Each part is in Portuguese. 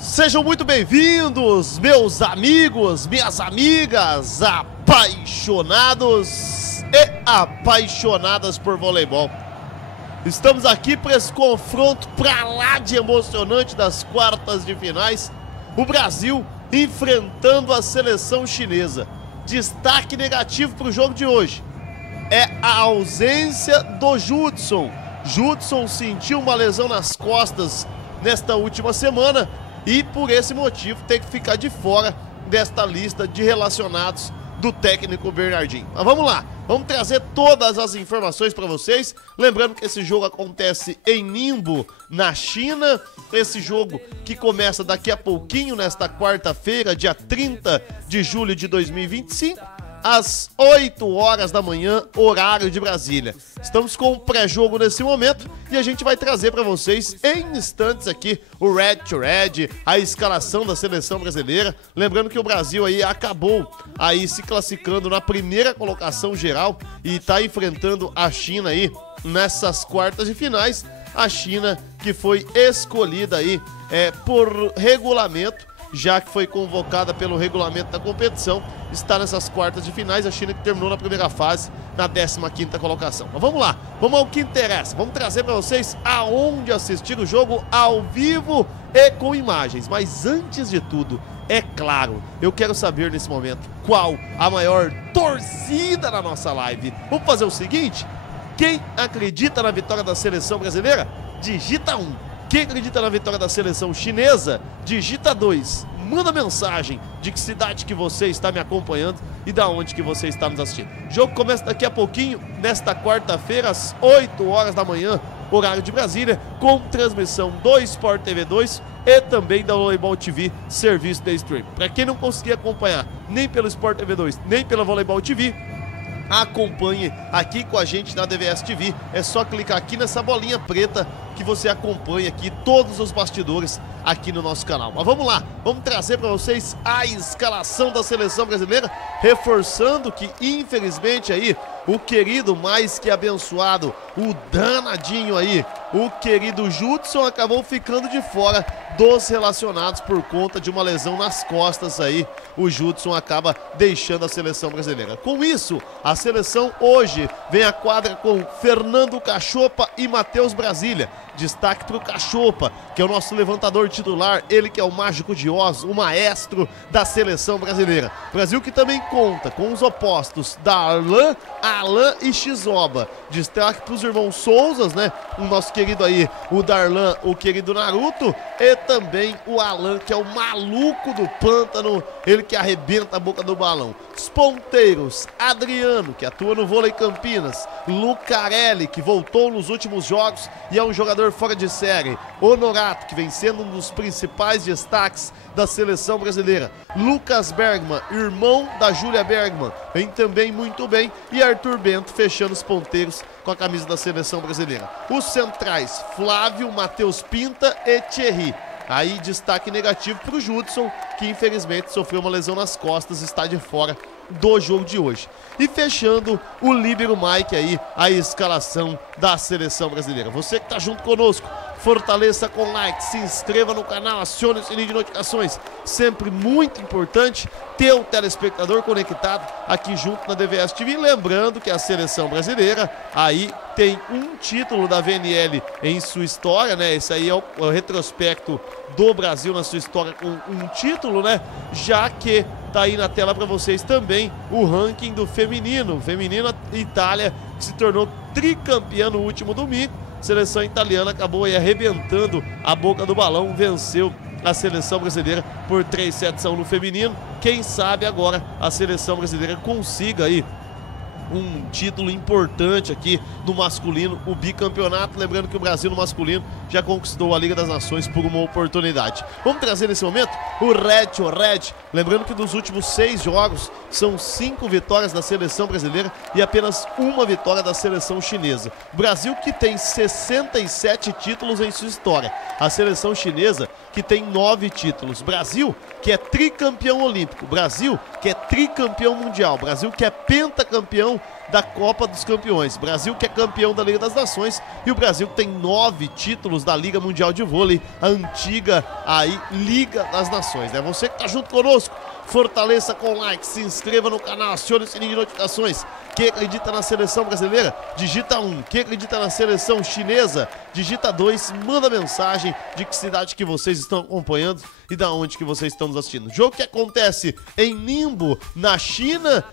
Sejam muito bem-vindos, meus amigos, minhas amigas, apaixonados e apaixonadas por voleibol. Estamos aqui para esse confronto pra lá de emocionante das quartas de finais. O Brasil enfrentando a seleção chinesa. Destaque negativo para o jogo de hoje é a ausência do Judson. Judson sentiu uma lesão nas costas nesta última semana e por esse motivo tem que ficar de fora desta lista de relacionados do técnico Bernardinho. Mas vamos lá, vamos trazer todas as informações para vocês. Lembrando que esse jogo acontece em Ningbo, na China. Esse jogo que começa daqui a pouquinho, nesta quarta-feira, dia 30 de julho de 2025. Às 8 horas da manhã, horário de Brasília. Estamos com o pré-jogo nesse momento e a gente vai trazer para vocês em instantes aqui o Red to Red, a escalação da seleção brasileira. Lembrando que o Brasil aí acabou aí se classificando na primeira colocação geral e está enfrentando a China aí nessas quartas de finais. A China que foi escolhida aí por regulamento, já que foi convocada pelo regulamento da competição, está nessas quartas de finais. A China que terminou na primeira fase, na 15ª colocação. Mas vamos lá, vamos ao que interessa. Vamos trazer para vocês aonde assistir o jogo ao vivo e com imagens. Mas antes de tudo, é claro, eu quero saber nesse momento qual a maior torcida na nossa live. Vamos fazer o seguinte: quem acredita na vitória da seleção brasileira, digita 1. Quem acredita na vitória da seleção chinesa, digita 2. Manda mensagem de que cidade que você está me acompanhando e da onde que você está nos assistindo. O jogo começa daqui a pouquinho, nesta quarta-feira, às 8 horas da manhã, horário de Brasília, com transmissão do Sport TV 2 e também da Voleibol TV, serviço de stream. Para quem não conseguir acompanhar nem pelo Sport TV 2, nem pela Voleibol TV, acompanhe aqui com a gente na DVS TV. É só clicar aqui nessa bolinha preta que você acompanha aqui todos os bastidores aqui no nosso canal. Mas vamos lá, vamos trazer para vocês a escalação da seleção brasileira, reforçando que infelizmente aí o querido mais que abençoado, o danadinho aí, o querido Judson acabou ficando de fora dos relacionados por conta de uma lesão nas costas aí. O Judson acaba deixando a seleção brasileira. Com isso, a seleção hoje vem à quadra com Fernando Cachopa e Matheus Brasília. Destaque para o Cachopa, que é o nosso levantador titular, ele que é o mágico de Oz, o maestro da seleção brasileira. Brasil que também conta com os opostos Darlan, Alan e Shizoba. Destaque para os irmãos Souzas, né? O nosso querido aí, o Darlan, o querido Naruto, e também o Alan, que é o maluco do pântano, ele que arrebenta a boca do balão. Os ponteiros, Adriano, que atua no vôlei Campinas, Lucarelli, que voltou nos últimos jogos e é um jogador fora de série, Honorato, que vem sendo um dos principais destaques da seleção brasileira, Lucas Bergman, irmão da Júlia Bergman, vem também muito bem, e Arthur Bento fechando os ponteiros com a camisa da seleção brasileira. Os centrais, Flávio, Matheus Pinta e Thierry. Aí destaque negativo para o Judson, que infelizmente sofreu uma lesão nas costas, está de fora do jogo de hoje. E fechando o líbero Mike aí, a escalação da seleção brasileira. Você que está junto conosco, fortaleça com like, se inscreva no canal, acione o sininho de notificações. Sempre muito importante ter o telespectador conectado aqui junto na DVS TV. Lembrando que a seleção brasileira aí tem um título da VNL em sua história, né? Esse aí é o retrospecto do Brasil na sua história com um título, né? Já que tá aí na tela para vocês também o ranking do feminino. Feminino Itália, que se tornou tricampeã no último domingo. A seleção italiana acabou aí arrebentando a boca do balão, venceu a seleção brasileira por 3-7 no feminino. Quem sabe agora a seleção brasileira consiga aí um título importante aqui no masculino, o bicampeonato. Lembrando que o Brasil no masculino já conquistou a Liga das Nações por uma oportunidade. Vamos trazer nesse momento o Red to Red. Lembrando que dos últimos 6 jogos são 5 vitórias da seleção brasileira e apenas 1 vitória da seleção chinesa. O Brasil que tem 67 títulos em sua história. A seleção chinesa que tem 9 títulos. Brasil, que é tricampeão olímpico. Brasil, que é tricampeão mundial. Brasil, que é pentacampeão da Copa dos Campeões. Brasil, que é campeão da Liga das Nações. E o Brasil que tem 9 títulos da Liga Mundial de Vôlei, a antiga aí Liga das Nações, né? Você que tá junto conosco, fortaleça com like, se inscreva no canal, acione o sininho de notificações. Quem acredita na seleção brasileira, digita 1. Quem acredita na seleção chinesa, digita 2. Manda mensagem de que cidade que vocês estão acompanhando e da onde que vocês estão nos assistindo. Jogo que acontece em Ningbo, na China,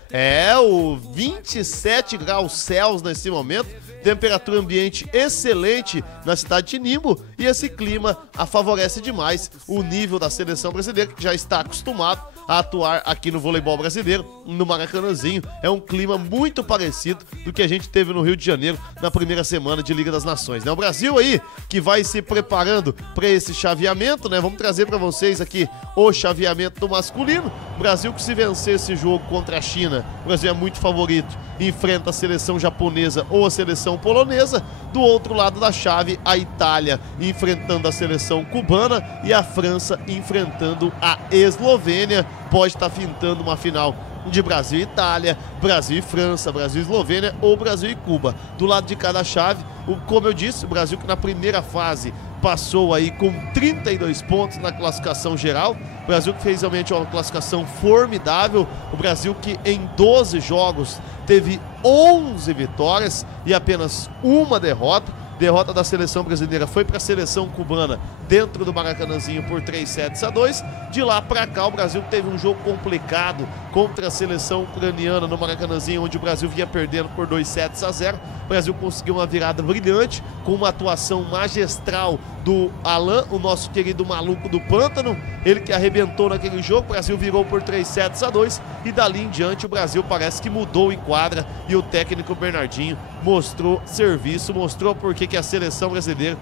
o 27 graus Celsius nesse momento. Temperatura ambiente excelente na cidade de Ningbo, e esse clima favorece demais o nível da seleção brasileira, que já está acostumado a atuar aqui no voleibol brasileiro, no Maracanãzinho. É um clima muito parecido do que a gente teve no Rio de Janeiro na primeira semana de Liga das Nações, né? O Brasil aí que vai se preparando para esse chaveamento, né? Vamos trazer para vocês aqui o chaveamento do masculino. O Brasil que, se vencer esse jogo contra a China, o Brasil é muito favorito, enfrenta a seleção japonesa ou a seleção polonesa. Do outro lado da chave, a Itália enfrentando a seleção cubana e a França enfrentando a Eslovênia. Pode estar fintando uma final de Brasil e Itália, Brasil e França, Brasil e Eslovênia ou Brasil e Cuba. Do lado de cada chave, como eu disse, o Brasil que na primeira fase passou aí com 32 pontos na classificação geral. O Brasil que fez realmente uma classificação formidável. O Brasil que em 12 jogos teve 11 vitórias e apenas uma derrota. Derrota da seleção brasileira foi para a seleção cubana dentro do Maracanãzinho por 3-2. De lá para cá, o Brasil teve um jogo complicado contra a seleção ucraniana no Maracanãzinho, onde o Brasil vinha perdendo por 2-0. O Brasil conseguiu uma virada brilhante com uma atuação magistral do Alan, o nosso querido maluco do pântano. Ele que arrebentou naquele jogo. O Brasil virou por 3-2 e dali em diante o Brasil parece que mudou em quadra, e o técnico Bernardinho mostrou serviço, mostrou porque que a seleção brasileira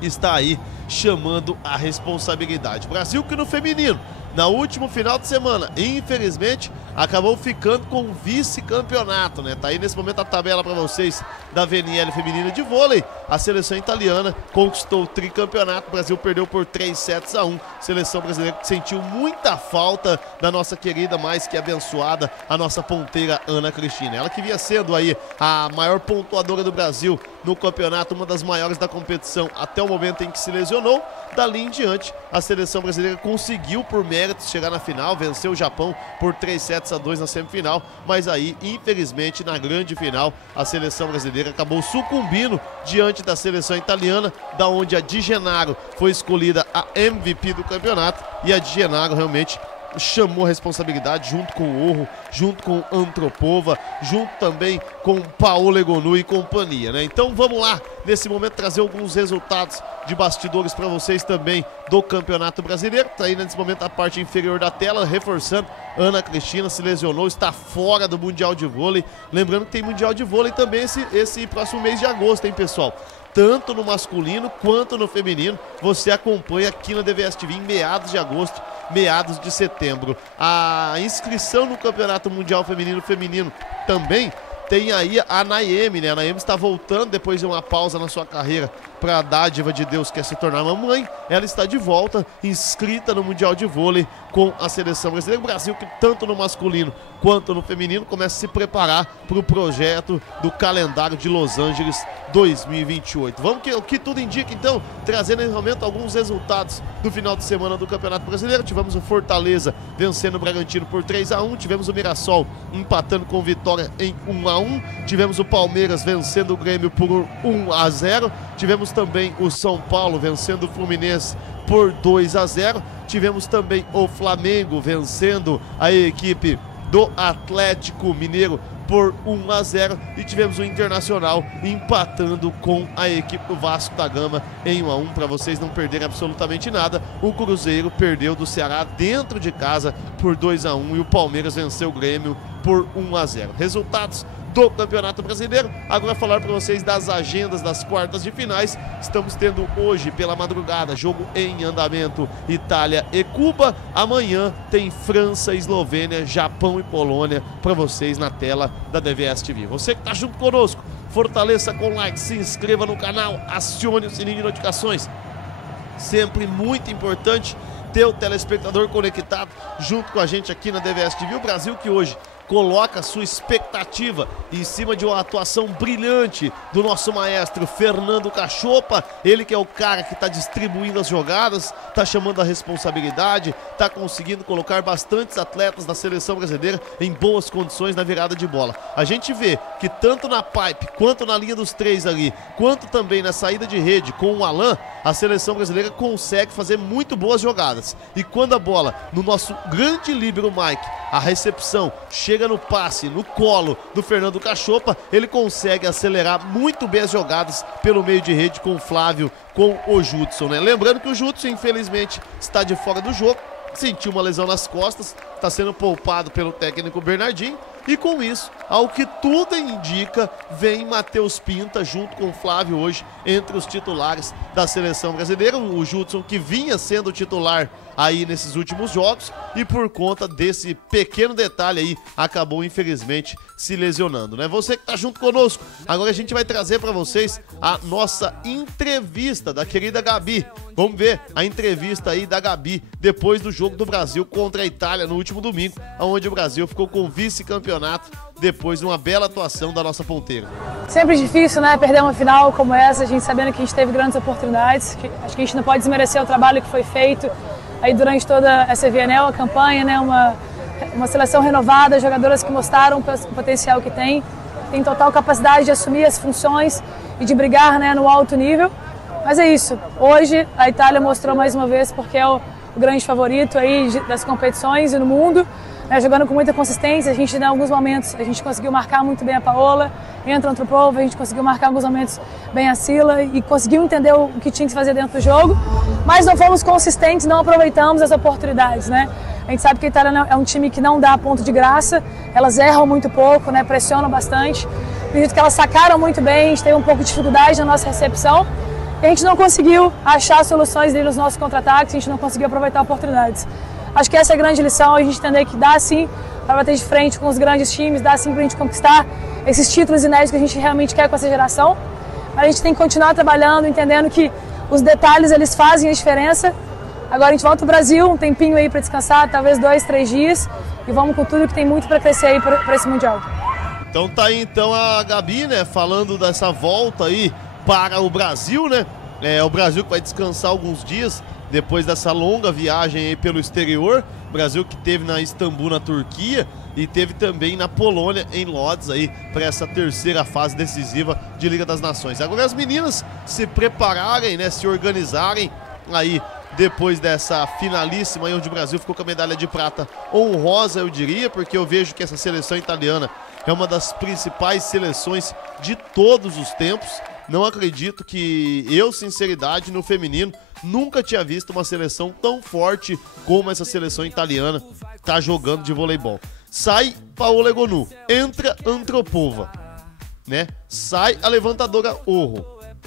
está aí chamando a responsabilidade. Brasil que no feminino, na último final de semana, infelizmente, acabou ficando com o vice-campeonato, né? Tá aí nesse momento a tabela para vocês da VNL feminina de vôlei. A seleção italiana conquistou o tricampeonato, o Brasil perdeu por 3-1. Seleção brasileira que sentiu muita falta da nossa querida, mais que abençoada, a nossa ponteira Ana Cristina. Ela que vinha sendo aí a maior pontuadora do Brasil no campeonato, uma das maiores da competição até o momento em que se lesionou. Dali em diante, a seleção brasileira conseguiu, por méritos, chegar na final, venceu o Japão por 3-2 na semifinal, mas aí, infelizmente, na grande final, a seleção brasileira acabou sucumbindo diante da seleção italiana, da onde a Di Gennaro foi escolhida a MVP do campeonato, e a Di Gennaro realmente chamou a responsabilidade junto com o Orro, junto com Antropova, junto também com Paola Egonu e companhia, né? Então vamos lá, nesse momento, trazer alguns resultados de bastidores para vocês também do Campeonato Brasileiro. Tá aí nesse momento a parte inferior da tela, reforçando: Ana Cristina se lesionou, está fora do Mundial de Vôlei. Lembrando que tem Mundial de Vôlei também esse próximo mês de agosto, hein, pessoal? Tanto no masculino quanto no feminino, você acompanha aqui na DVS TV em meados de agosto, meados de setembro. A inscrição no Campeonato Mundial Feminino também tem aí a Naemi, né? A Naemi está voltando depois de uma pausa na sua carreira para a dádiva de Deus, que é se tornar mamãe. Ela está de volta, inscrita no Mundial de Vôlei com a seleção brasileira. O Brasil que tanto no masculino quanto no feminino começa a se preparar para o projeto do calendário de Los Angeles 2028. Vamos que o que tudo indica, então, trazendo nesse momento alguns resultados do final de semana do Campeonato Brasileiro. Tivemos o Fortaleza vencendo o Bragantino por 3-1, tivemos o Mirassol empatando com o Vitória em 1-1, tivemos o Palmeiras vencendo o Grêmio por 1-0, tivemos também o São Paulo vencendo o Fluminense por 2-0, tivemos também o Flamengo vencendo a equipe do Atlético Mineiro por 1-0 e tivemos o Internacional empatando com a equipe do Vasco da Gama em 1-1, para vocês não perderem absolutamente nada. O Cruzeiro perdeu do Ceará dentro de casa por 2-1 e o Palmeiras venceu o Grêmio por 1-0. Resultados do Campeonato Brasileiro. Agora falar para vocês das agendas das quartas de finais. Estamos tendo hoje pela madrugada jogo em andamento, Itália e Cuba. Amanhã tem França, Eslovênia, Japão e Polônia para vocês na tela da DVS TV. Você que está junto conosco, fortaleça com like, se inscreva no canal, acione o sininho de notificações. Sempre muito importante ter o telespectador conectado junto com a gente aqui na DVS TV. O Brasil que hoje coloca sua expectativa em cima de uma atuação brilhante do nosso maestro Fernando Cachopa, ele que é o cara que está distribuindo as jogadas, está chamando a responsabilidade, está conseguindo colocar bastantes atletas da seleção brasileira em boas condições na virada de bola. A gente vê que tanto na pipe, quanto na linha dos três ali, quanto também na saída de rede com o Alan, a seleção brasileira consegue fazer muito boas jogadas. E quando a bola no nosso grande líbero Mike, a recepção chega no passe, no colo do Fernando Cachopa, ele consegue acelerar muito bem as jogadas pelo meio de rede com o Flávio, com o Judson, né? Lembrando que o Judson, infelizmente, está de fora do jogo, sentiu uma lesão nas costas, está sendo poupado pelo técnico Bernardinho. E com isso, ao que tudo indica, vem Matheus Pinta junto com o Flávio hoje entre os titulares da seleção brasileira. O Judson que vinha sendo titular aí nesses últimos jogos e por conta desse pequeno detalhe aí acabou infelizmente se lesionando, né? Você que tá junto conosco, agora a gente vai trazer para vocês a nossa entrevista da querida Gabi. Vamos ver a entrevista aí da Gabi depois do jogo do Brasil contra a Itália no último domingo, onde o Brasil ficou com vice-campeonato depois de uma bela atuação da nossa ponteira. Sempre difícil, né, perder uma final como essa, a gente sabendo que a gente teve grandes oportunidades, acho que a gente não pode desmerecer o trabalho que foi feito aí durante toda essa VNL, a campanha, né, uma seleção renovada, jogadoras que mostraram o potencial que tem total capacidade de assumir as funções e de brigar, né, no alto nível. Mas é isso, hoje a Itália mostrou mais uma vez porque é o grande favorito aí das competições e no mundo, né, jogando com muita consistência. A gente, em alguns momentos, a gente conseguiu marcar muito bem a Paola, entra o Antropova, a gente conseguiu marcar em alguns momentos bem a Sila e conseguiu entender o que tinha que fazer dentro do jogo, mas não fomos consistentes, não aproveitamos as oportunidades, né? A gente sabe que a Itália é um time que não dá ponto de graça, elas erram muito pouco, né, pressionam bastante. Acredito que elas sacaram muito bem, a gente teve um pouco de dificuldade na nossa recepção e a gente não conseguiu achar soluções nos nossos contra-ataques, a gente não conseguiu aproveitar oportunidades. Acho que essa é a grande lição, a gente entender que dá sim para bater de frente com os grandes times, dá sim para a gente conquistar esses títulos inéditos que a gente realmente quer com essa geração. Mas a gente tem que continuar trabalhando, entendendo que os detalhes eles fazem a diferença. Agora a gente volta ao Brasil, um tempinho aí para descansar, talvez 2, 3 dias, e vamos com tudo que tem muito para crescer aí para esse Mundial. Então tá aí então a Gabi, né, falando dessa volta aí para o Brasil, né? O Brasil que vai descansar alguns dias depois dessa longa viagem aí pelo exterior. Brasil que teve na Istambul, na Turquia, e teve também na Polônia, em Lodz, aí para essa terceira fase decisiva de Liga das Nações. Agora as meninas se prepararem, né, se organizarem aí depois dessa finalíssima aí onde o Brasil ficou com a medalha de prata honrosa, eu diria, porque eu vejo que essa seleção italiana é uma das principais seleções de todos os tempos. Não acredito que eu, sinceridade, no feminino, nunca tinha visto uma seleção tão forte como essa seleção italiana tá jogando de voleibol. Sai Paola Egonu, entra Antropova, né? Sai a levantadora Orro,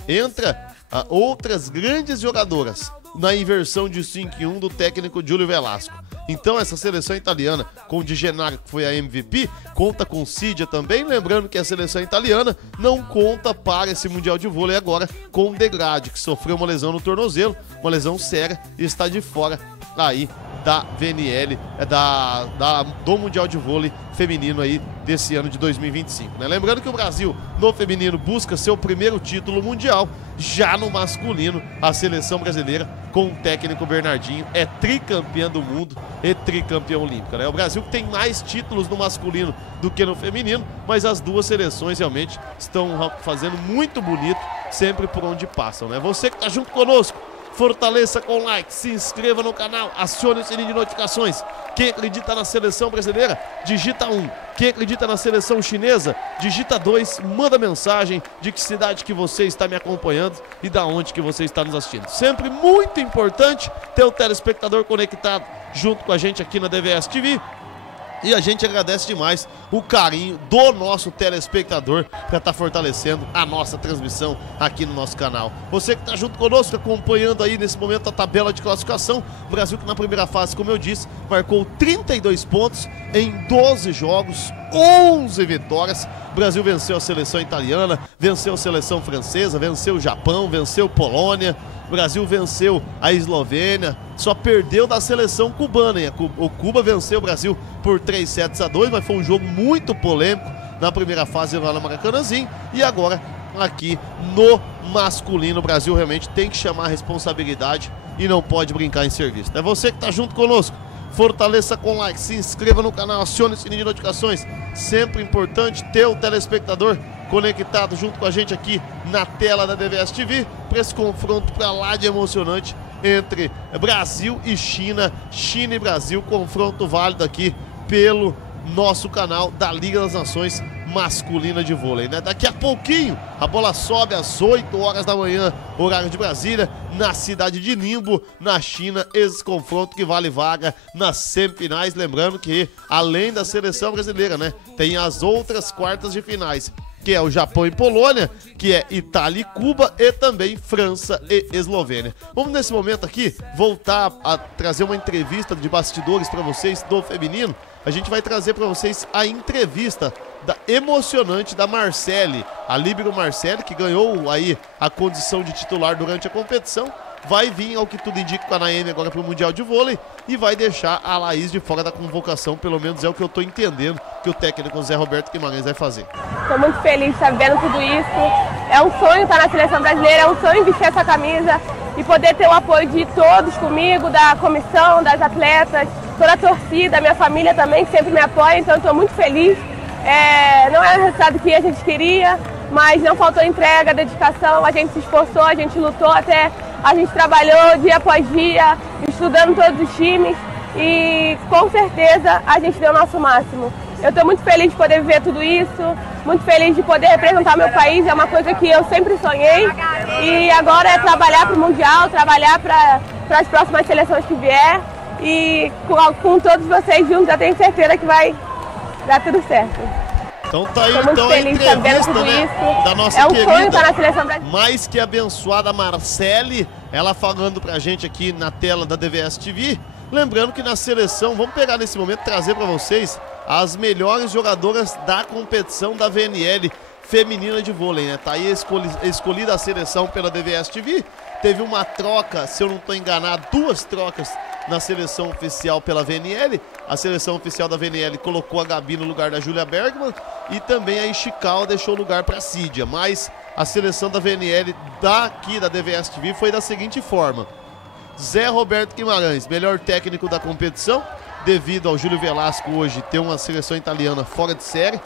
entra outras grandes jogadoras na inversão de 5 em 1 do técnico Júlio Velasco. Então essa seleção italiana, com o Di Gennaro, que foi a MVP, conta com Sidia também, lembrando que a seleção italiana não conta para esse Mundial de Vôlei agora com o Degrade, que sofreu uma lesão no tornozelo, uma lesão séria e está de fora aí da VNL, do Mundial de Vôlei feminino aí desse ano de 2025, né? Lembrando que o Brasil no feminino busca seu primeiro título mundial, já no masculino a seleção brasileira com o técnico Bernardinho é tricampeã do mundo e tricampeã olímpica, né? O Brasil que tem mais títulos no masculino do que no feminino, mas as duas seleções realmente estão fazendo muito bonito sempre por onde passam, né? Você que tá junto conosco, fortaleça com like, se inscreva no canal, acione o sininho de notificações. Quem acredita na seleção brasileira, digita 1. Quem acredita na seleção chinesa, digita 2. Manda mensagem de que cidade que você está me acompanhando e da onde que você está nos assistindo. Sempre muito importante ter o telespectador conectado junto com a gente aqui na DVS TV. E a gente agradece demais o carinho do nosso telespectador para estar fortalecendo a nossa transmissão aqui no nosso canal. Você que está junto conosco, acompanhando aí nesse momento a tabela de classificação. O Brasil que na primeira fase, como eu disse, marcou 32 pontos em 12 jogos, 11 vitórias. O Brasil venceu a seleção italiana, venceu a seleção francesa, venceu o Japão, venceu Polônia. O Brasil venceu a Eslovênia, só perdeu da seleção cubana. Hein? O Cuba venceu o Brasil por 3-2, mas foi um jogo muito polêmico na primeira fase lá no Maracanãzinho. E agora, aqui no masculino, o Brasil realmente tem que chamar a responsabilidade e não pode brincar em serviço. É você que está junto conosco. Fortaleça com like, se inscreva no canal, acione o sininho de notificações. Sempre importante ter o telespectador conectado junto com a gente aqui na tela da DVS TV para esse confronto para lá de emocionante entre Brasil e China, China e Brasil, confronto válido aqui pelo nosso canal da Liga das Nações masculina de vôlei, né? Daqui a pouquinho a bola sobe às 8 horas da manhã, horário de Brasília, na cidade de Ningbo, na China, esse confronto que vale vaga nas semifinais. Lembrando que além da seleção brasileira, né, tem as outras quartas de finais, que é o Japão e Polônia, que é Itália e Cuba, e também França e Eslovênia. Vamos nesse momento aqui voltar a trazer uma entrevista de bastidores para vocês do feminino. A gente vai trazer para vocês a entrevista emocionante da Marcele, a líbero Marcele, que ganhou aí a condição de titular durante a competição. Vai vir, ao que tudo indica, com a Naemi agora para o Mundial de Vôlei e vai deixar a Laís de fora da convocação, pelo menos é o que eu estou entendendo que o técnico Zé Roberto Guimarães vai fazer. Estou muito feliz sabendo tudo isso. É um sonho estar na seleção brasileira, é um sonho vestir essa camisa e poder ter o apoio de todos comigo, da comissão, das atletas, toda a torcida, minha família também, que sempre me apoia, então estou muito feliz. Não é o resultado que a gente queria, mas não faltou entrega, dedicação, a gente se esforçou, a gente lutou até, a gente trabalhou dia após dia, estudando todos os times e com certeza a gente deu o nosso máximo. Eu estou muito feliz de poder viver tudo isso, muito feliz de poder representar meu país, é uma coisa que eu sempre sonhei e agora é trabalhar para o Mundial, trabalhar para as próximas seleções que vier e com todos vocês juntos eu tenho certeza que vai dar tudo certo. Então tá aí então a entrevista, né, da nossa querida, mais que abençoada Marcele, ela falando pra gente aqui na tela da DVS TV. Lembrando que na seleção, vamos pegar nesse momento e trazer pra vocês as melhores jogadoras da competição da VNL feminina de vôlei, né? Tá aí escolhida a seleção pela DVS TV. Teve uma troca, se eu não estou enganado, 2 trocas na seleção oficial pela VNL. A seleção oficial da VNL colocou a Gabi no lugar da Júlia Bergman e também a Ishikawa deixou lugar para a Cídia. Mas a seleção da VNL daqui da DVS TV foi da seguinte forma: Zé Roberto Guimarães, melhor técnico da competição, devido ao Júlio Velasco hoje ter uma seleção italiana fora de série.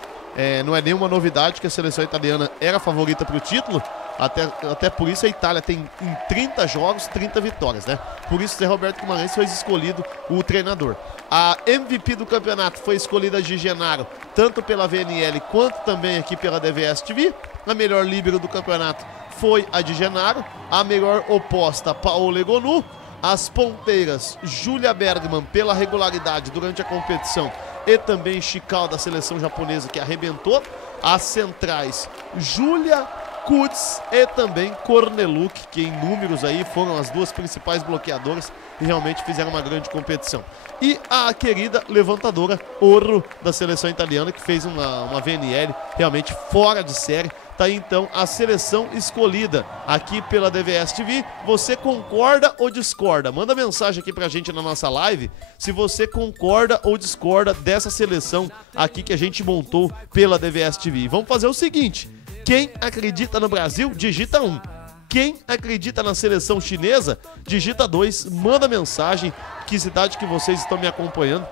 Não é nenhuma novidade que a seleção italiana era a favorita para o título. Até por isso a Itália tem em 30 jogos, 30 vitórias, né? Por isso Zé Roberto Guimarães foi escolhido o treinador. A MVP do campeonato foi escolhida de Genaro, tanto pela VNL quanto também aqui pela DVS TV. A melhor líbero do campeonato foi a de Genaro. A melhor oposta, Paola Egonu. As ponteiras, Júlia Bergman, pela regularidade durante a competição, e também Ishikawa da seleção japonesa, que arrebentou. As centrais, Júlia Kutz e também Korneluk, que em números aí foram as 2 principais bloqueadoras e realmente fizeram uma grande competição. E a querida levantadora Orro da seleção italiana, que fez uma VNL realmente fora de série. Tá aí então a seleção escolhida aqui pela DVS TV. Você concorda ou discorda? Manda mensagem aqui pra gente na nossa live se você concorda ou discorda dessa seleção aqui que a gente montou pela DVS TV. Vamos fazer o seguinte: quem acredita no Brasil, digita 1. Quem acredita na seleção chinesa, digita 2. Manda mensagem, que cidade que vocês estão me acompanhando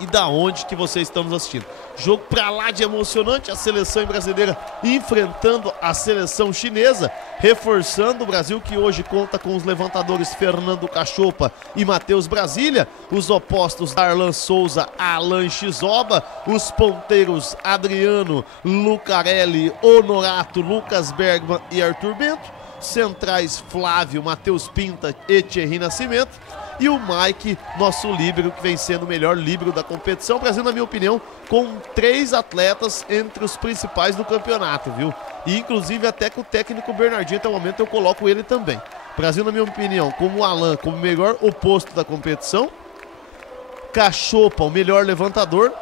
e da onde que vocês estão nos assistindo. Jogo pra lá de emocionante, a seleção brasileira enfrentando a seleção chinesa, reforçando o Brasil, que hoje conta com os levantadores Fernando Cachopa e Matheus Brasília, os opostos Darlan Souza, Alan Chizoba, os ponteiros Adriano, Lucarelli, Honorato, Lucas Bergman e Arthur Bento, centrais Flávio, Matheus Pinta e Thierry Nascimento, e o Mike, nosso líbero, que vem sendo o melhor líbero da competição. O Brasil, na minha opinião, com 3 atletas entre os principais do campeonato, viu? E inclusive até com o técnico Bernardinho, até o momento eu coloco ele também. O Brasil, na minha opinião, como o Alan, como o melhor oposto da competição. Cachopa, o melhor levantador.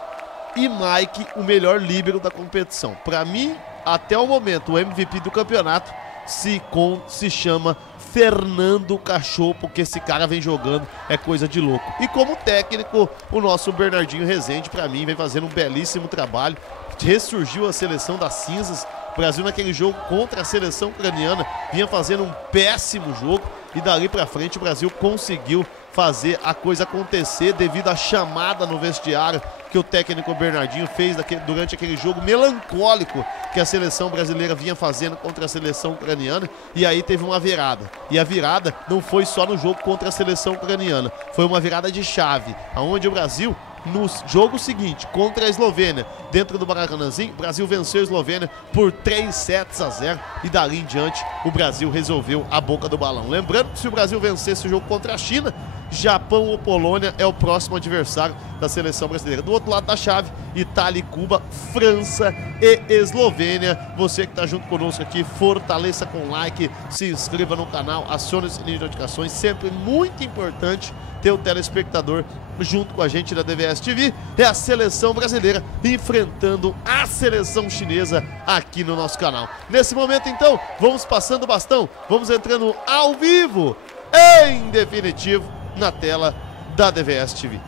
e Mike o melhor líbero da competição. Para mim, até o momento, o MVP do campeonato se chama Fernando Cachorro, porque esse cara vem jogando, é coisa de louco. E como técnico, o nosso Bernardinho Rezende, para mim, vem fazendo um belíssimo trabalho. Ressurgiu a seleção das cinzas. O Brasil naquele jogo contra a seleção ucraniana vinha fazendo um péssimo jogo e dali para frente o Brasil conseguiu fazer a coisa acontecer devido à chamada no vestiário que o técnico Bernardinho fez durante aquele jogo melancólico que a seleção brasileira vinha fazendo contra a seleção ucraniana, e aí teve uma virada. E a virada não foi só no jogo contra a seleção ucraniana, foi uma virada de chave, onde o Brasil, no jogo seguinte, contra a Eslovênia, dentro do Maracanãzinho, o Brasil venceu a Eslovênia por 3-0 e dali em diante o Brasil resolveu a boca do balão. Lembrando que se o Brasil vencesse o jogo contra a China, Japão ou Polônia é o próximo adversário da seleção brasileira. Do outro lado da chave, Itália e Cuba, França e Eslovênia. Você que está junto conosco aqui, fortaleça com like, se inscreva no canal, acione o sininho de notificações. Sempre muito importante ter o telespectador junto com a gente da DVS TV. É a seleção brasileira enfrentando a seleção chinesa aqui no nosso canal. Nesse momento, então, vamos passando o bastão, vamos entrando ao vivo, em definitivo, na tela da DVS TV.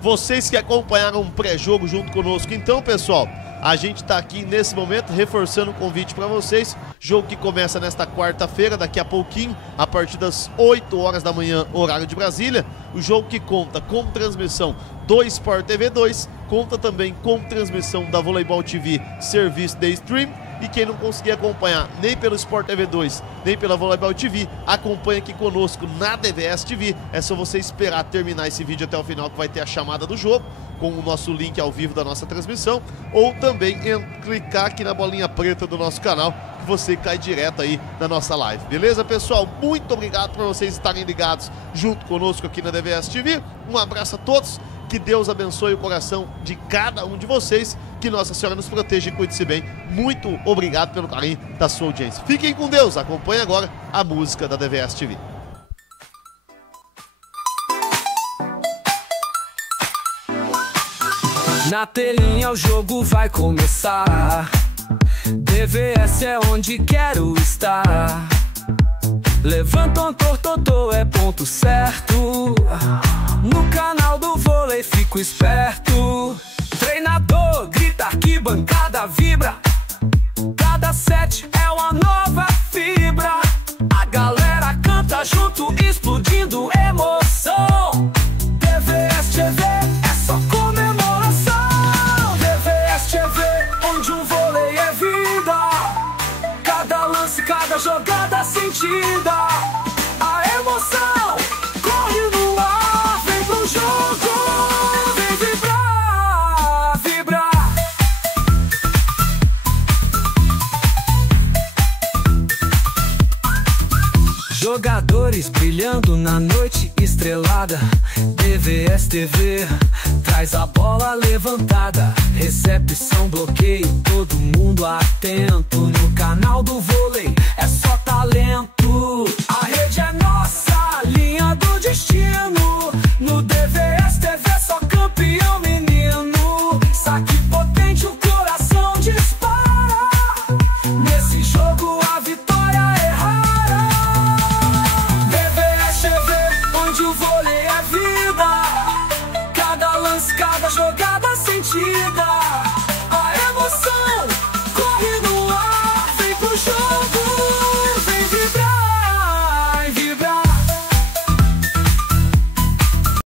Vocês que acompanharam um pré-jogo junto conosco, então, pessoal, a gente está aqui nesse momento reforçando o convite para vocês. Jogo que começa nesta quarta-feira, daqui a pouquinho, a partir das 8 horas da manhã, horário de Brasília. O jogo que conta com transmissão do Sport TV 2, conta também com transmissão da Voleibol TV Serviço de Stream. E quem não conseguir acompanhar nem pelo Sport TV 2, nem pela Voleibol TV, acompanha aqui conosco na DVS TV. É só você esperar terminar esse vídeo até o final, que vai ter a chamada do jogo, com o nosso link ao vivo da nossa transmissão, ou também clicar aqui na bolinha preta do nosso canal, que você cai direto aí na nossa live. Beleza, pessoal? Muito obrigado por vocês estarem ligados junto conosco aqui na DVS TV. Um abraço a todos. Que Deus abençoe o coração de cada um de vocês. Que Nossa Senhora nos proteja e cuide-se bem. Muito obrigado pelo carinho da sua audiência. Fiquem com Deus. Acompanhe agora a música da DVS TV. Na telinha o jogo vai começar. DVS é onde quero estar. Levanta um tortotô, é ponto certo. No canal do vôlei fico esperto. Treinador grita, arquibancada vibra. Cada set é uma nova fibra. A galera canta junto, explodindo emoção. DVS TV é só comemoração. DVS TV, onde o vôlei é vida. Cada lance, cada jogada sentida. A emoção corre no ar, vem pro jogo, vem vibrar, vibrar. Jogadores brilhando na noite estrelada. DVS TV traz a bola levantada. Recepção, bloqueio, todo mundo atento. No canal do vôlei é só talento. A rede é nossa, linha do destino. No DVS TV só campeão menino. Saque potente, o coração dispara. Nesse jogo a vitória é rara. DVS TV, onde o vôlei é vida. Cada lance, cada jogada sentida.